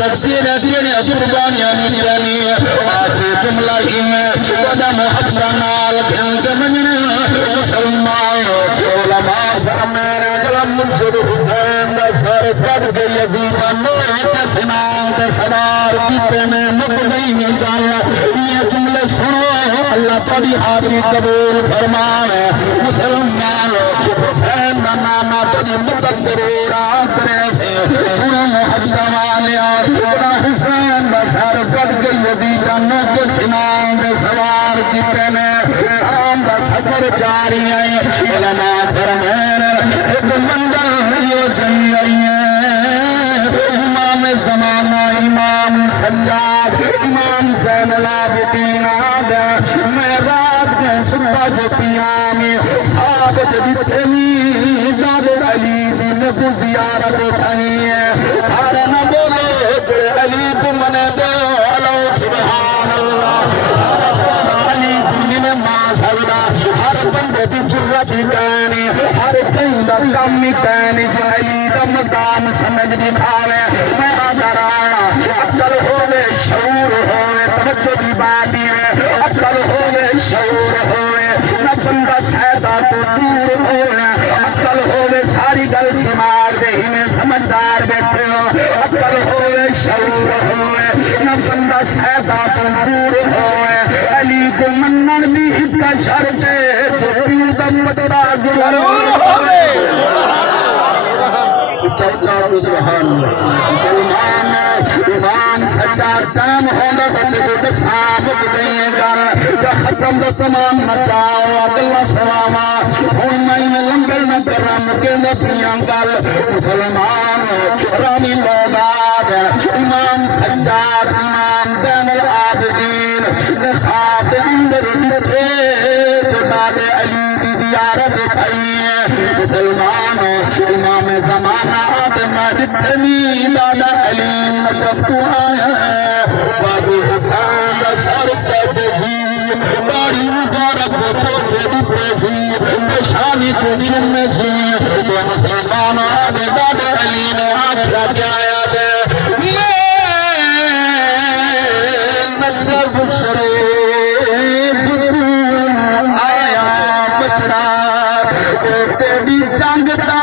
رکھتے قربانیاں نہیں دینی آخری جملہ ہی میں ودا محبت نال کھنک منجنے مسلمان علماء فرمینے جلم منشد حسین دا سر پڑھ کے یزید موت سنات سوار پیتے میں مقبئی میں جانا یہ جملے سنو اللہ تبھی حاضری قبول فرمائے مسلمان حسین دا نانا تبھی مدد ضرور آدرے سے سنو محبت والیا سنو حسین دا سر پڑھ کے یزید موت سنات سوار پیتے میں شام دا سفر جاری ہے علماء فرمینے ایک مندر یہ جنگئی امام زمانہ امام سجاد امام زین العابدین آدم میں رات میں ستا جو پیامی خواب جدی میں داد علی دن کو زیارت اٹھائی ہے سارے نہ بولے جو علی کو منے دو علو سبحان اللہ علی دن میں ماں سودا ہر بندے دی جرت ہی کہنی ہر کہیں دا کم ہی کہنی جو علی دا مقام سمجھ دی بھاوے میں آدھر آنا اکل ہوئے شعور ہوئے توجہ دی بادی ہے اکل ہوئے شعور ہوئے نہ بندہ سیدہ تو دور ہوئے اکل ہوئے ساری گل دماغ دے ہی میں سمجھدار بیٹھے ہو اکل ہوئے شعور ہوئے نہ بندہ سیدہ تو دور ہوئے علی کو منن دی اتنا شرط ہے جو پیو دا پتہ ضرور ہوئے سبحان مسلمان امام سچار ٹائم ہوندہ تھے تو سابق دیں گل جا ختم دا تمام مچاؤ اگلا سواما ہون میں لنگل نہ کرم کے دا پیان گل مسلمان رامی لوگاد امام سجاد امام زین العابدین خواب اندر بٹھے جو داد علی دی دیارت کھائی ہے مسلمان امام زمانہ آدم جتنی دادا علی نجف تو آیا ہے بابی حسین دا سر چیدزی باری مبارک بطور سے دفرزی بشانی کو جمزی مسلمان آدم دادا علی نے آکھا کیا آیا دے میں نجف شریف تو آیا بچڑا تیری جانگتا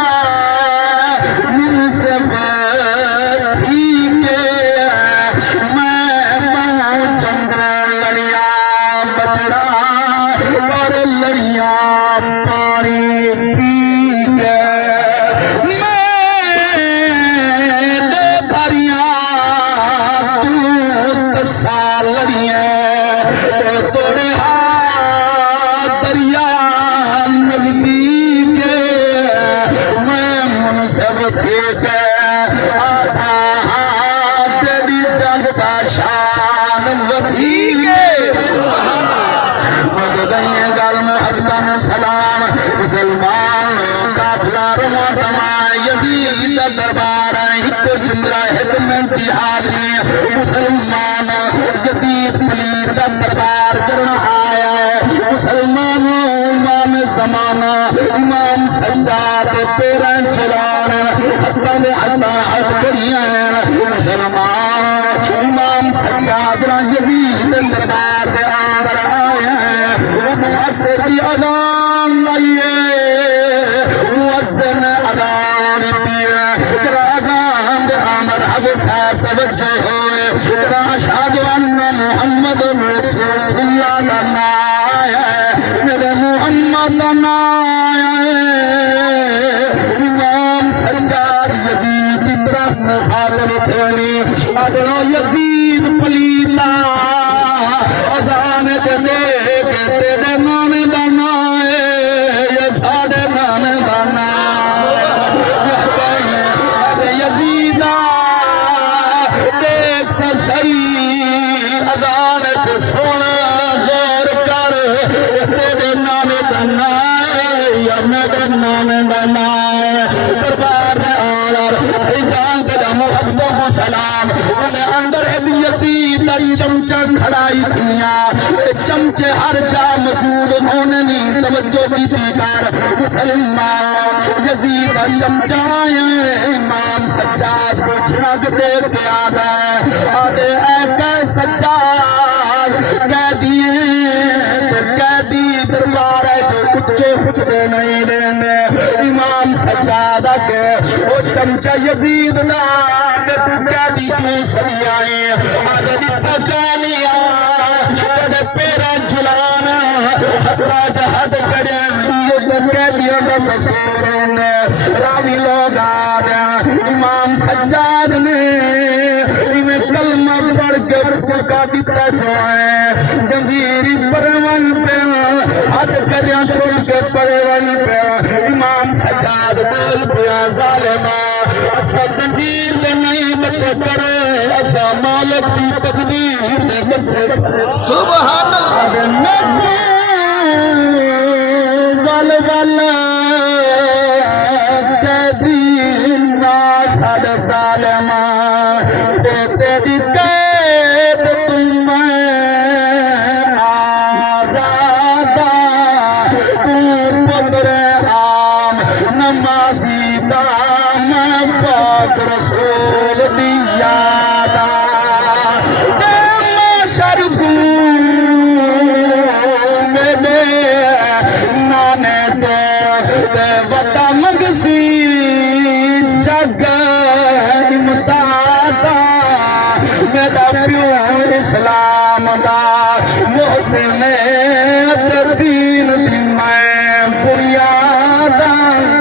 مسلمان یزید پلید دربار کرنا آیا ہے مسلمان امام زمانہ امام سجاد پیران چلان حتی نے حد کریاں ہیں مسلمان امام سجاد یزید دربار دے آدر آیا ہے وہ مؤثر دی اذان آئیے مؤذن اذان دیئے ترا اذان دے آمر حق صاحب توجہ ہوئے اشہد ان محمد رسول اللہ دا نایا ہے میرے محمد دا نایا ہے امام سجاد یزید ابراہیم خاطر تھینی ادھر یزید پلیتا اذان دے کے تیرے نانے دا نائے یا ساڑے نانے دا نائے یزیدہ دیکھتا صحیح اذان چھ سونا غور کر تیرے نانے دا نائے یا میرے نانے دا نائے دربار میں آلر جان تیرا محبت و سلام انہیں اندر ابن یزید چمچہ کھڑائی تھیاں چمچے ہر جا موجود ہونے نہیں توجہ بھی تھی کر مسلمان یزید چمچہ آئے امام سجاد کو جھڑک دے کے آدھا بچہ یزید دا میں پکا دی تو سبھی آئے آدھے دی تھکانیا کدے پیرا جلانا حتی جہد کڑے یہ دکھے دیا دا تصورن راوی لوگ آدھے امام سجاد نے انہیں کلمہ پڑھ کے پھلکا دیتا جو ہے جنزیری پرون پہ ہاتھ کریاں چھوڑ کے پرون پہ امام سجاد بول پیا ظالمہ اسا زنجیر دے نہیں بتے کرے اسا مالک کی تقدیر دے بتے سبحان اللہ والوالا قیدینا ساد ظالمہ تیری قید تم آزادہ تو پدر عام نمازی دام پاک رسول دیادا معاشر میرے نانے تو وطا مگسی جگ امتادا میرا پیو اسلام دا محسن